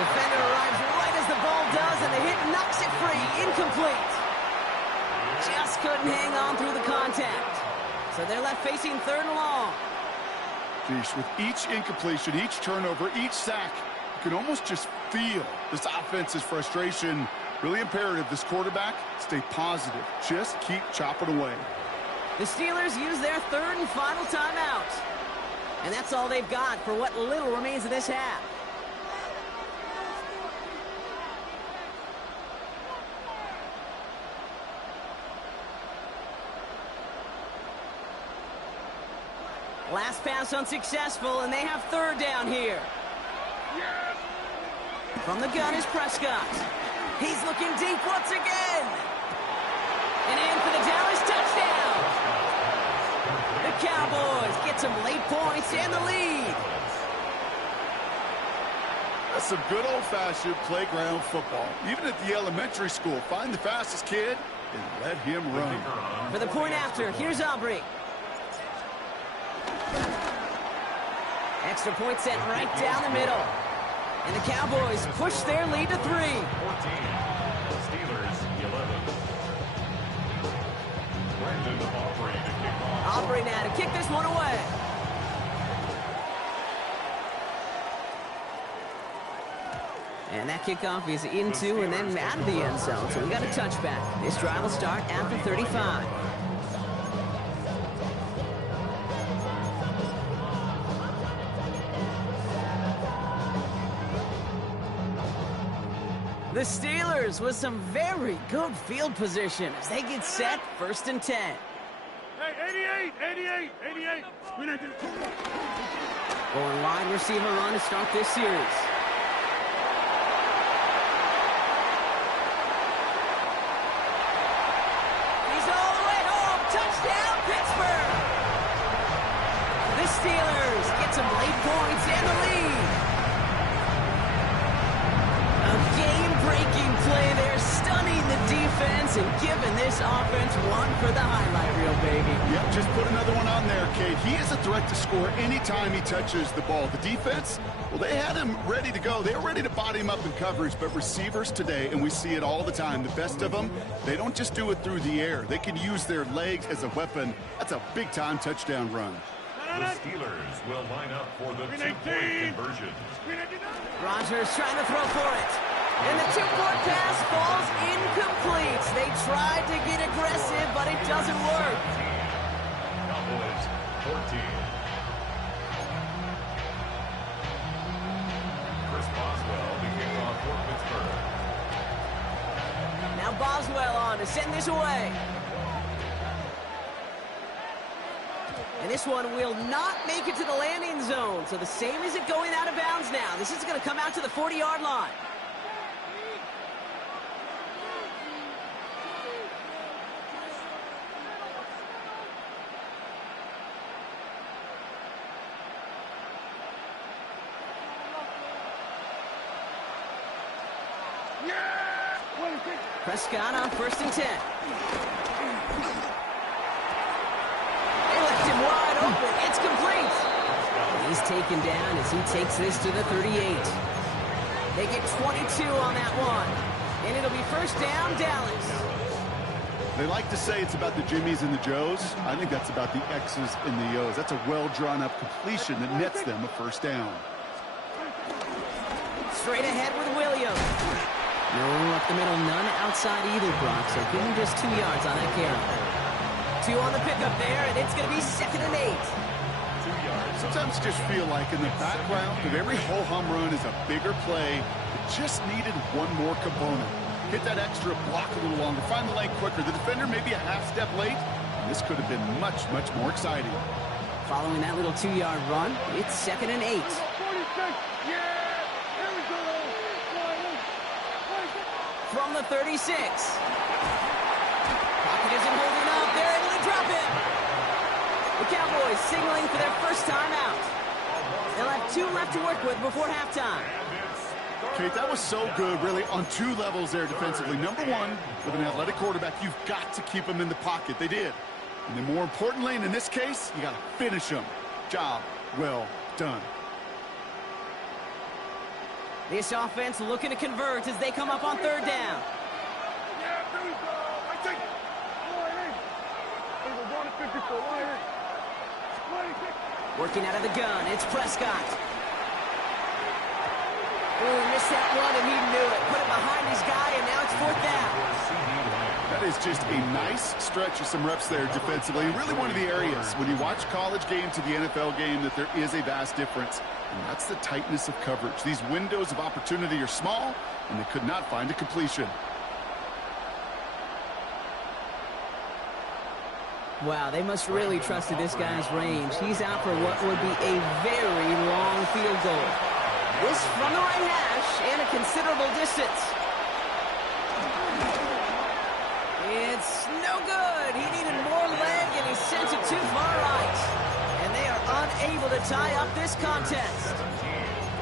Defender arrives right as the ball does, and the hit knocks it free. Incomplete. Just couldn't hang on through the contact. So they're left facing third and long. Geez, with each incompletion, each turnover, each sack, you can almost just feel this offense's frustration. Really imperative, this quarterback, stay positive. Just keep chopping away. The Steelers use their third and final timeout. And that's all they've got for what little remains of this half. Last pass unsuccessful, and they have third down here. From the gun is Prescott. He's looking deep once again. for the Dallas touchdown. The Cowboys get some late points and the lead. That's some good old-fashioned playground football. Even at the elementary school, find the fastest kid and let him run. For the point after, here's Aubrey. Extra point set right down the middle. And the Cowboys push their lead to 3. 14. Steelers 11. Brandon Aubrey to kick off. Aubrey now to kick this one away. And that kickoff is into and then out of the end zone. So we got a touchback. This drive will start after 35. The Steelers with some very good field position as they get set 1st and 10. Hey, 88. Going wide receiver run to start this series. He's all the way home. Touchdown, Pittsburgh. The Steelers get some late points and the lead. A game-breaking play there, stunning the defense and giving this offense one for the highlight reel, baby. Yep, just put another one on there, Kate. He is a threat to score anytime he touches the ball. The defense, well, they had him ready to go. They were ready to body him up in coverage, but receivers today, and we see it all the time, the best of them, they don't just do it through the air. They can use their legs as a weapon. That's a big-time touchdown run. The Steelers will line up for the two-point conversion. Rodgers trying to throw for it. And the two-point pass falls incomplete. They tried to get aggressive, but it doesn't work. Cowboys 14. Chris Boswell to kick off for Pittsburgh. Now Boswell on to send this away. And this one will not make it to the landing zone. So the same as it going out of bounds now. This is going to come out to the 40-yard line. Prescott on 1st and 10. They left him wide open. It's complete. He's taken down as he takes this to the 38. They get 22 on that one. And it'll be 1st down, Dallas. They like to say it's about the Jimmies and the Joes. I think that's about the X's and the O's. That's a well-drawn-up completion that nets them a 1st down. Straight ahead with Williams. No up the middle, none outside either, Brock. So give him just 2 yards on that carry. 2 on the pickup there, and it's going to be 2nd and 8. 2 yards. Sometimes just feel like in the background of every ho-hum run is a bigger play. It just needed one more component. Hit that extra block a little longer. Find the lane quicker. The defender may be a half step late. And this could have been much, much more exciting. Following that little 2-yard run, it's 2nd and 8. 46. Yeah. Here we go. From the 36. Pocket isn't holding up. They're able to drop him. The Cowboys signaling for their 1st time out. They'll have 2 left to work with before halftime. Kate, that was so good, really, on 2 levels there defensively. Number one, with an athletic quarterback, you've got to keep him in the pocket. They did. And then more importantly, and in this case, you got to finish him. Job well done. This offense looking to convert as they come up on 3rd down. Yeah, there we go. I take it. Line 54. Line 26. Working out of the gun, it's Prescott. Ooh, missed that one and he knew it. Put it behind his guy and now it's 4th down. That is just a nice stretch of some reps there defensively. Really one of the areas when you watch college game to the NFL game that there is a vast difference. And that's the tightness of coverage. These windows of opportunity are small, and they could not find a completion. Wow, they must really trusted this guy's range. He's out for what would be a very long field goal. This from the right hash and a considerable distance. It's no good. tie up this contest.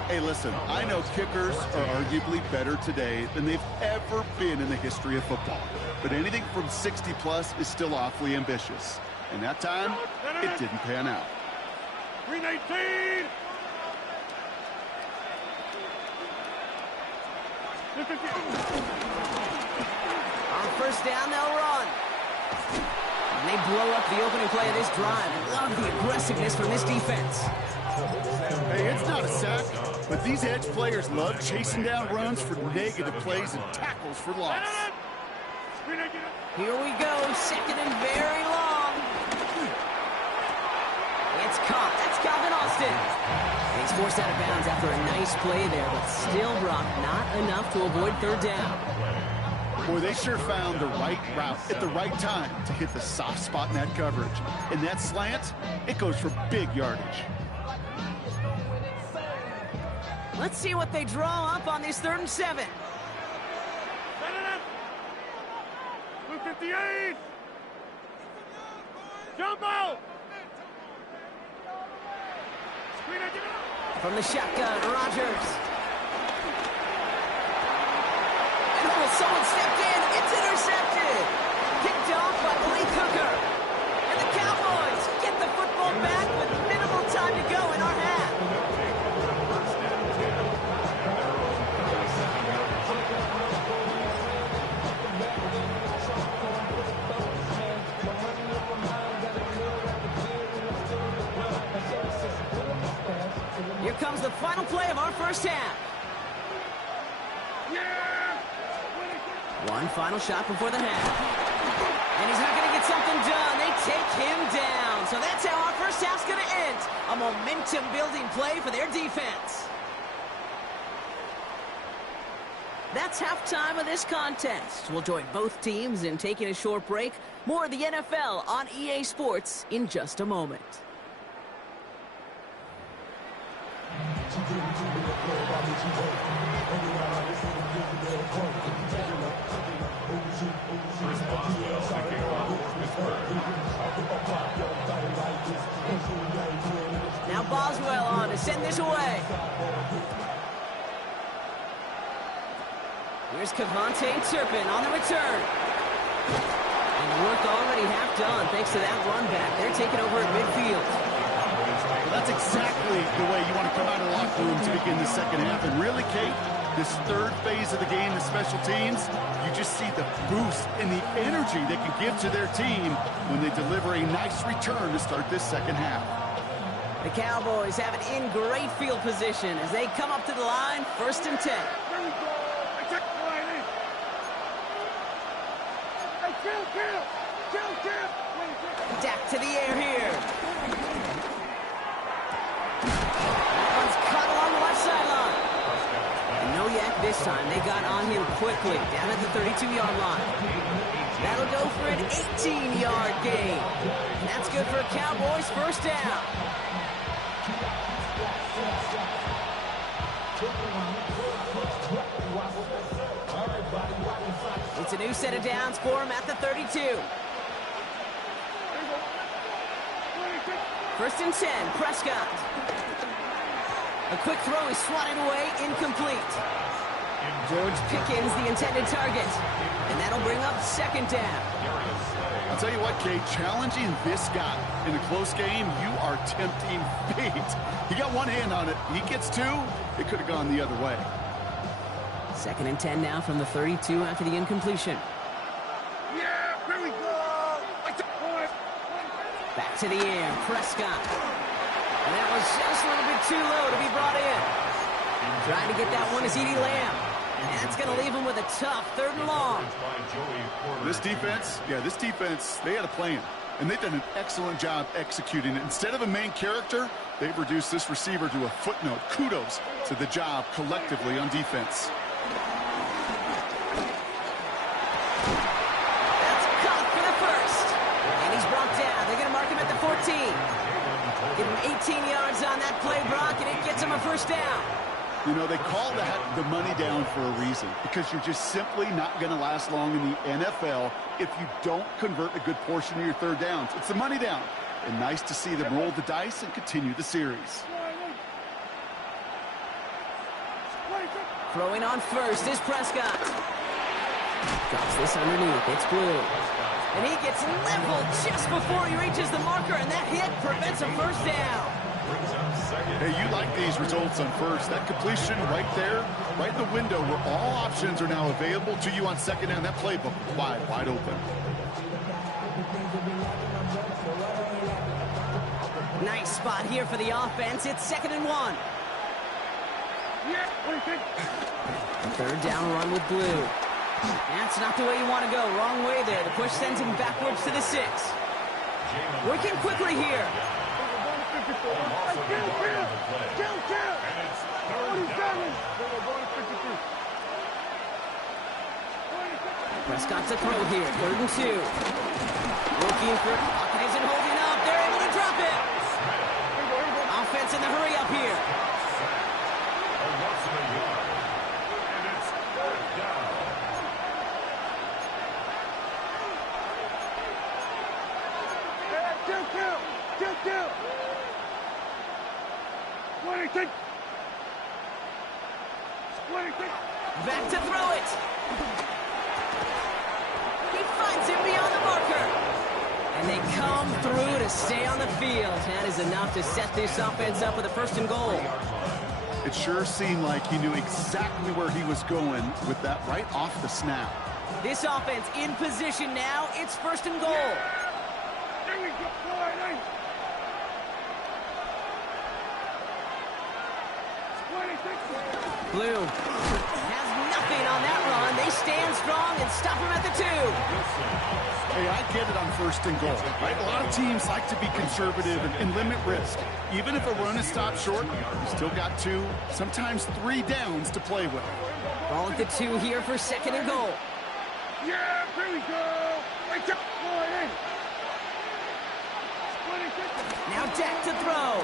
Hey, listen, I know kickers are arguably better today than they've ever been in the history of football. But anything from 60-plus is still awfully ambitious. And that time, it didn't pan out. 319! On first down, they'll run. And they blow up the opening play of this drive. Love the aggressiveness from this defense. Hey, it's not a sack, but these edge players love chasing down runs for negative plays and tackles for loss. Here we go, second and very long. It's caught. That's Calvin Austin. He's forced out of bounds after a nice play there, but still, Brock, not enough to avoid third down. Boy, they sure found the right route at the right time to hit the soft spot in that coverage. And that slant, it goes for big yardage. Let's see what they draw up on this 3rd and 7. 258! Jump out! From the shotgun, Rodgers. And someone stepped in. It's intercepted. Picked off by Malik Hooker. And the Cowboys get the football back with minimal time to go in our half. Here comes the final play of our first half. One final shot before the half. And he's not going to get something done. They take him down. So that's how our first half's going to end. A momentum-building play for their defense. That's halftime of this contest. We'll join both teams in taking a short break. More of the NFL on EA Sports in just a moment. Now Boswell on to send this away. Here's Kevontae Turpin on the return. And the work already half done thanks to that run back. They're taking over at midfield. Well, that's exactly the way you want to come out of the locker room to begin the second half. And really, Kate, this third phase of the game, the special teams, you just see the boost and the energy they can give to their team when they deliver a nice return to start this second half. The Cowboys have it in great field position as they come up to the line, 1st and 10. Dak to the air here. That one's cut along the left sideline. And no yak this time. They got on him quickly down at the 32-yard line. That'll go for an 18-yard gain. And that's good for a Cowboys first down. It's a new set of downs for him at the 32. 1st and 10, Prescott. A quick throw is swatted away, incomplete. George Pickens, the intended target. And that'll bring up 2nd down. I'll tell you what, Kate, challenging this guy in a close game, you are tempting fate. He got one hand on it. He gets two. It could have gone the other way. 2nd and 10 now from the 32 after the incompletion. Yeah, here we go. Back to the air, Prescott. And that was just a little bit too low to be brought in. Trying to get that one is CeeDee Lamb. And that's going to leave him with a tough 3rd and long. This defense, they had a plan. And they've done an excellent job executing it. Instead of a main character, they've reduced this receiver to a footnote. Kudos to the job collectively on defense. That's caught for the 1st. And he's brought down. They're going to mark him at the 14. Give him 18 yards on that play, Brock, and it gets him a 1st down. You know, they call that the money down for a reason, because you're just simply not going to last long in the NFL if you don't convert a good portion of your 3rd downs. It's the money down. And nice to see them roll the dice and continue the series. Throwing on first is Prescott. Drops this underneath. It's Blue. And he gets leveled just before he reaches the marker, and that hit prevents a first down. Hey, you like these results on first. That completion right there, right in the window where all options are now available to you on second down. That playbook wide open. Nice spot here for the offense. It's 2nd and 1. Third down run with Blue. That's not the way you want to go. Wrong way there. The push sends him backwards to the 6. Working quickly here. Prescott to throw here. 3rd and 2. Looking for it. Pocket isn't holding up. They're able to drop it. Offense in the hurry up here. Back to throw it. He finds him beyond the marker. And they come through to stay on the field. That is enough to set this offense up with a 1st and goal. It sure seemed like he knew exactly where he was going with that right off the snap. This offense in position now. It's 1st and goal. Blue has nothing on that run. They stand strong and stop him at the 2. Hey, I get it on 1st and goal, right? A lot of teams like to be conservative and limit risk. Even if a run is stopped short, you still got 2, sometimes 3 downs to play with. Ball at the 2 here for 2nd and goal. Yeah, here we go. Now Dak to throw.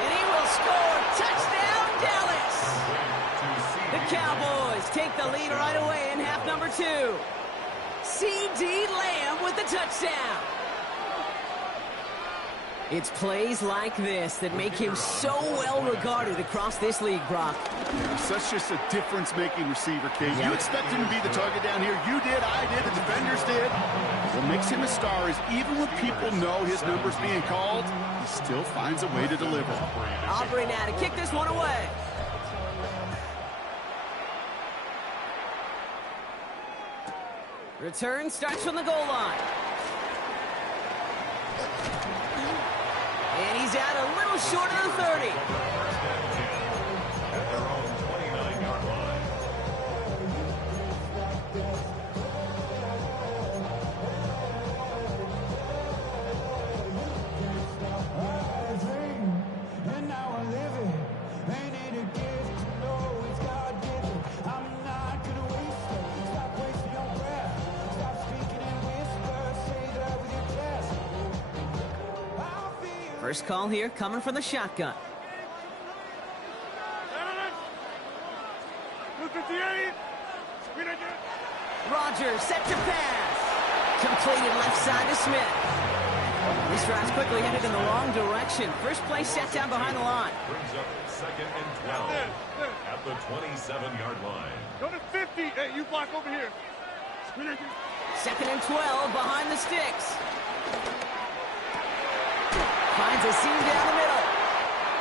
And he will score. Touchdown, Dallas. The Cowboys take the lead right away in half number 2. C.D. Lamb with the touchdown. It's plays like this that make him so well regarded across this league, Brock. Yeah, such just a difference-making receiver, Kate. You expect him to be the target down here. You did, I did, the defenders did. What makes him a star is even when people know his number's being called, he still finds a way to deliver. Aubrey now to kick this one away. Return starts from the goal line. And he's out a little short of the 30. At their own 29-yard line. First call here coming from the shotgun. Rodgers set to pass. Completed left side to Smith. This drive's quickly headed in the wrong direction. First play set down behind the line. Brings up 2nd and 12 at the 27-yard line. Go to 50. Hey, you block over here. 2nd and 12 behind the sticks. Finds a seam down the middle.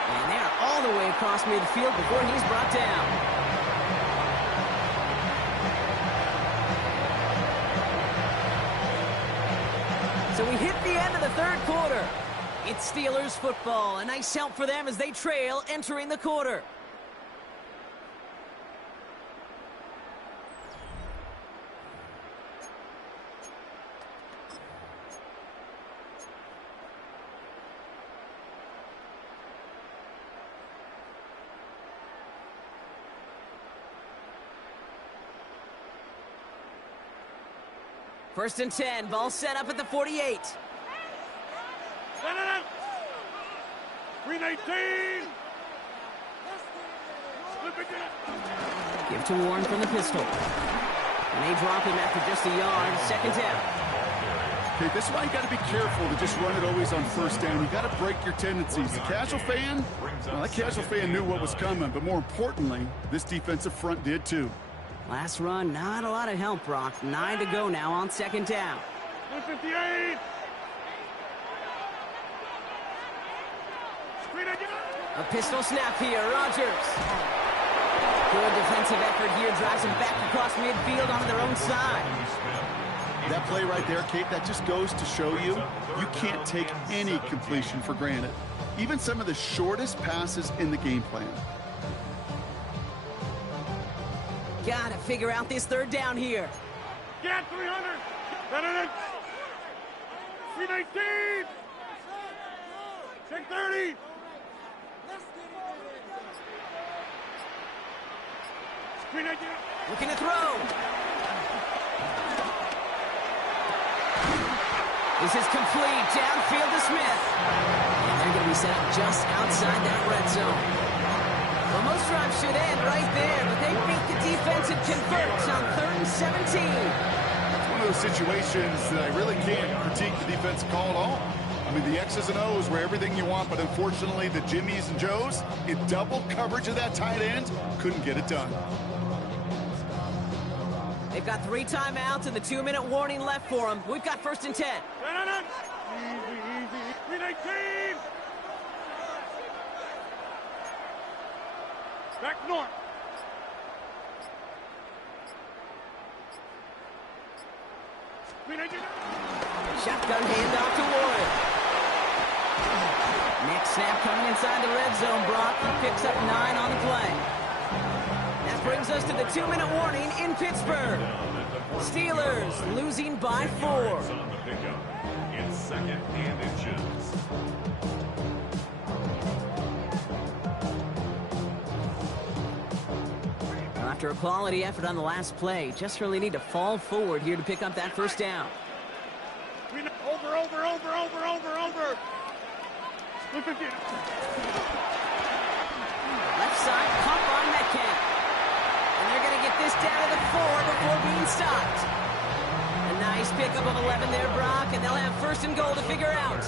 And they're all the way across midfield before he's brought down. So we hit the end of the 3rd quarter. It's Steelers football. A nice help for them as they trail entering the quarter. First and 10, ball set up at the 48. 319. Give to Warren from the pistol. And they drop him after just a yard. 2nd down. Okay, this is why you got to be careful to just run it always on first down. You got to break your tendencies. The casual fan, well, that casual fan knew what was coming, but more importantly, this defensive front did too. Last run, not a lot of help, Brock. 9 to go now on second down. 158. A pistol snap here, Rodgers. Good defensive effort here, drives him back across midfield onto their own side. That play right there, Kate, that just goes to show you, you can't take any completion for granted. Even some of the shortest passes in the game plan. Gotta figure out this third down here. Get 300. 319. 630. Looking to throw. This is complete. Downfield to Smith. And they're going to be set up just outside that red zone. Well, most drives should end right there, but they beat the defense and converts on 3rd and 17. It's one of those situations that I really can't critique the defensive call at all. I mean, the X's and O's were everything you want, but unfortunately, the Jimmies and Joes, in double coverage of that tight end, couldn't get it done. They've got 3 timeouts and the 2-minute warning left for them. We've got 1st and 10. Easy. 319. Back north. Shotgun handoff to Warren. Next snap coming inside the red zone. Brock picks up 9 on the play. That brings us to the 2-minute warning in Pittsburgh. Steelers losing by 4. In 2nd and inches. After a quality effort on the last play, just really need to fall forward here to pick up that 1st down. Over. Left side, pump on Metcalf. And they're going to get this down to the 4 before being stopped. A nice pickup of 11 there, Brock, and they'll have 1st and goal to figure out.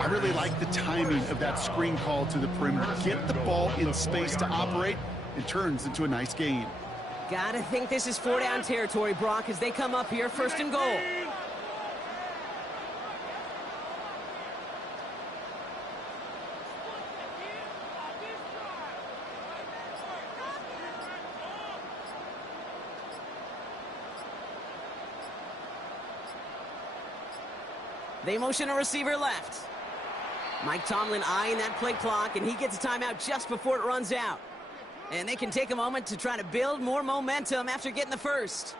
I really like the timing of that screen call to the perimeter. Get the ball in space to operate. It turns into a nice gain. Gotta think this is 4-down territory, Brock, as they come up here 1st and goal. They motion a receiver left. Mike Tomlin eyeing that play clock, and he gets a timeout just before it runs out. And they can take a moment to try to build more momentum after getting the 1st.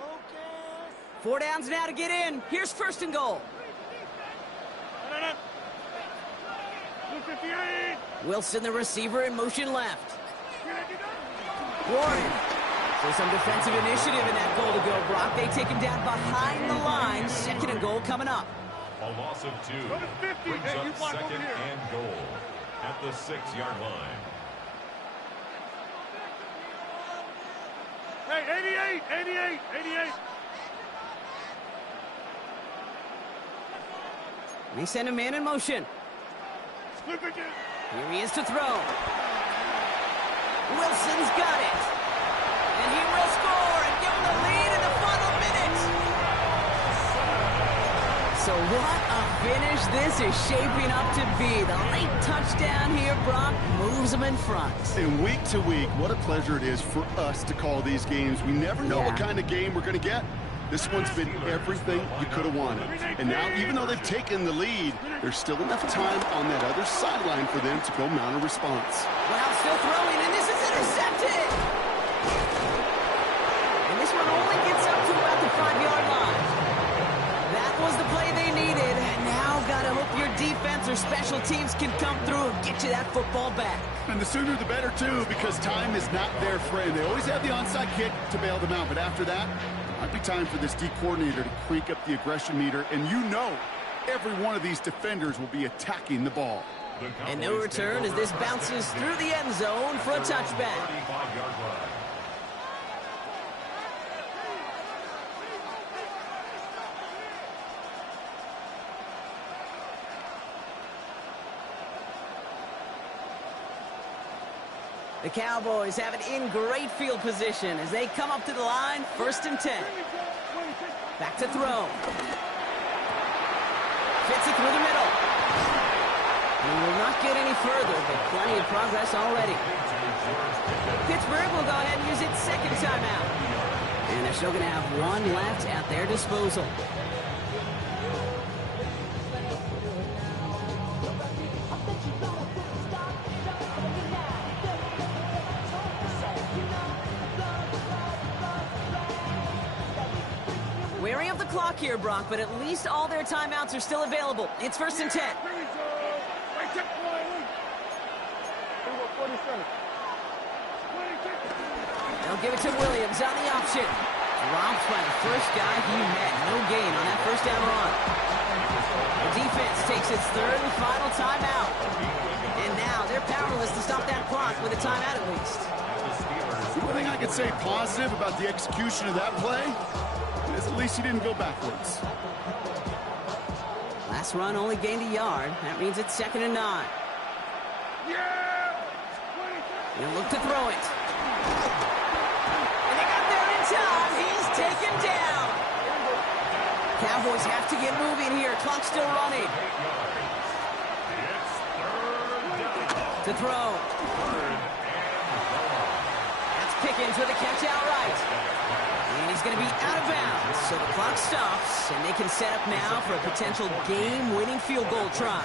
Focus. 4 downs now to get in. Here's 1st and goal. 258. Wilson, the receiver, in motion left. Warren. So some defensive initiative in that goal to go, Brock. They take him down behind the line. 2nd and goal coming up. A loss of 2 brings up 2nd and goal at the 6-yard line. Hey, 88. They send a man in motion. Here he is to throw. Wilson's got it. And he will score and give him the lead in the final minute. So what a finish this is shaping up to be. The late touchdown here, Brock, moves them in front. And week to week, what a pleasure it is for us to call these games. We never know what kind of game we're going to get. This one's been everything you could have wanted. And now, even though they've taken the lead, there's still enough time on that other sideline for them to go mount a response. Well, still throwing, and this is intercepted. And this one only gets up to about the 5-yard line. That was the play they needed. And now gotta hope your defense or special teams can come through and get get you that football back. And the sooner the better, too, because time is not their friend. They always have the onside kick to bail them out, but after that, it might be time for this D coordinator to crank up the aggression meter, and you know every one of these defenders will be attacking the ball. And no return as this bounces through the end zone for a touchback. The Cowboys have it in great field position as they come up to the line, 1st and 10. Back to throw. Fits it through the middle. He will not get any further, but plenty of progress already. Pittsburgh will go ahead and use its second timeout. And they're still going to have one left at their disposal. Wary of the clock here, Brock, but at least all their timeouts are still available. It's 1st and 10. They'll give it to Williams on the option. Dropped by the first guy he met. No gain on that first down run. The defense takes its 3rd and final timeout. And now they're powerless to stop that clock with a timeout at least. The only thing I could say positive about the execution of that play is at least he didn't go backwards. Last run only gained a yard. That means it's 2nd and 9. They'll look to throw it. And they got there in time. He's taken down. Cowboys have to get moving here. Clock still running. To throw. That's Pickens with a catch outright. And he's going to be out of bounds. So the clock stops, and they can set up now for a potential game-winning field goal try.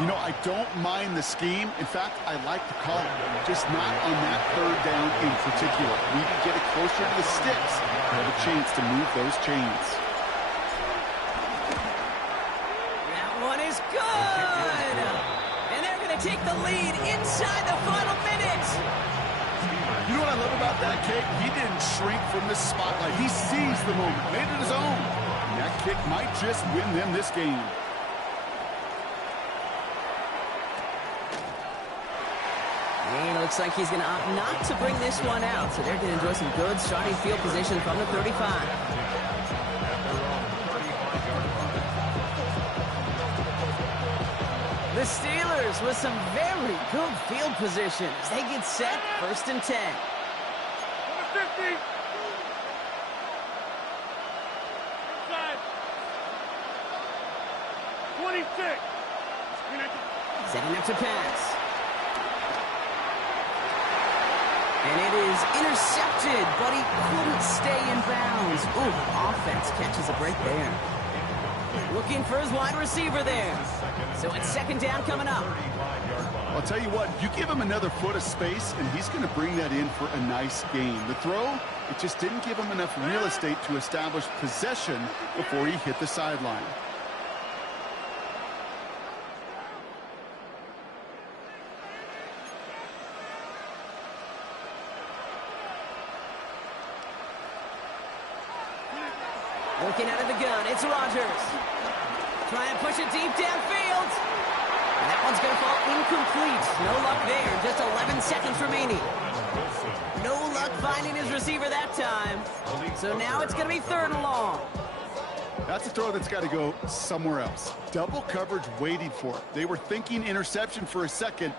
You know, I don't mind the scheme. In fact, I like the call. Just not on that 3rd down in particular. We need to get it closer to the sticks to have a chance to move those chains. That one is good. And they're going to take the lead inside the final minute. You know what I love about that kick? He didn't shrink from the spotlight. He seized the moment, made it his own. And that kick might just win them this game. And it looks like he's going to opt not to bring this one out. So they're going to enjoy some good starting field position from the 35. The Steelers with some very good field position as they get set, 1st and 10. 50. Inside. 26. Setting up to pass. And it is intercepted, but he couldn't stay in bounds. Ooh, offense catches a break there. Looking for his wide receiver there. So it's 2nd down coming up. I'll tell you what, you give him another foot of space, and he's going to bring that in for a nice gain. The throw, it just didn't give him enough real estate to establish possession before he hit the sideline. Looking out of the gun, it's Rodgers. Try and push it deep downfield. And that one's going to fall incomplete. No luck there. Just 11 seconds remaining. No luck finding his receiver that time. So now it's going to be 3rd and long. That's a throw that's got to go somewhere else. Double coverage waiting for it. They were thinking interception for a second,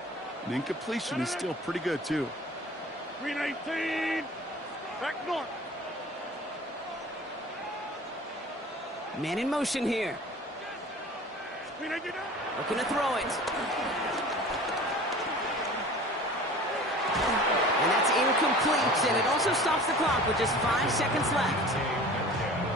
and incompletion is still pretty good, too. 319. Back north. Man in motion here. Looking to throw it. And that's incomplete, and it also stops the clock with just 5 seconds left.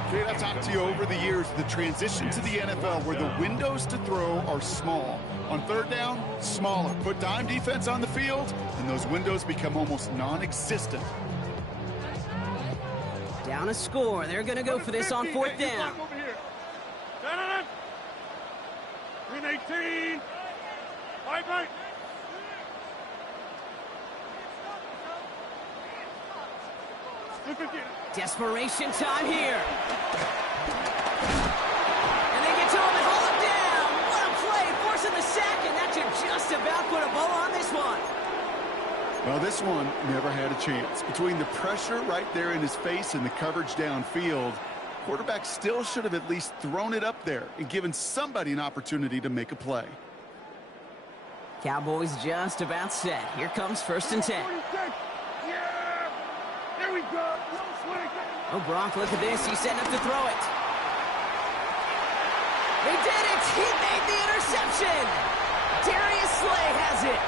Okay, I've talked to you over the years, the transition to the NFL where the windows to throw are small. On 3rd down, smaller. Put dime defense on the field, and those windows become almost non-existent. Down a score. They're going to go for this on 4th down. 318. Right. Desperation time here. And they get to him and hold him down. What a play, forcing the sack, and that should just about put a bow on this one. Well, this one never had a chance. Between the pressure right there in his face and the coverage downfield, quarterback still should have at least thrown it up there and given somebody an opportunity to make a play. Cowboys just about set. Here comes 1st and 10. Yeah! There we go! Oh, Gronk, look at this. He's setting up to throw it. They did it! He made the interception! Darius Slay has it.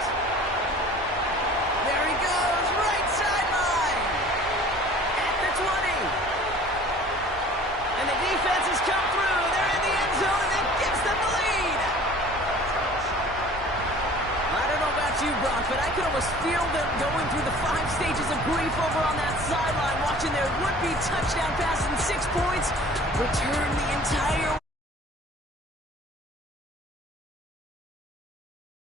There he goes, right sideline. At the 20. And the defense has come through. They're in the end zone, and that gives them the lead. I don't know about you, Brock, but I could almost feel them going through the 5 stages of grief over on that sideline, watching their would-be touchdown pass in 6 points return the entire